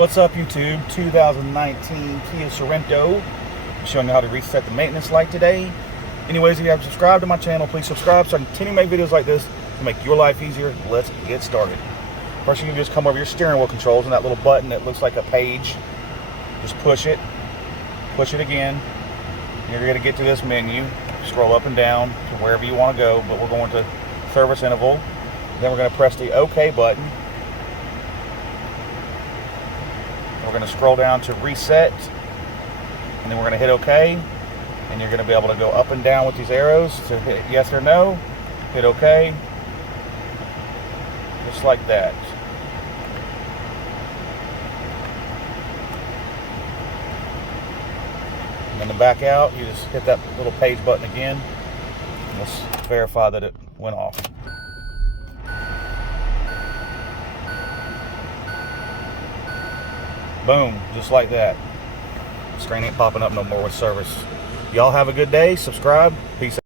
What's up, YouTube? 2019 Kia Sorento. I'm showing you how to reset the maintenance light today. Anyways, if you haven't subscribed to my channel, please subscribe so I can continue to make videos like this to make your life easier. Let's get started. First, you can just come over your steering wheel controls and that little button that looks like a page. Just push it again. And you're going to get to this menu. Scroll up and down to wherever you want to go, but we're going to service interval. Then we're going to press the OK button. We're going to scroll down to reset, and then we're going to hit OK, and you're going to be able to go up and down with these arrows to hit yes or no, hit OK, just like that. And then to back out, you just hit that little page button again, and let's verify that it went off. Boom, just like that. Screen ain't popping up no more with service. Y'all have a good day. Subscribe. Peace out.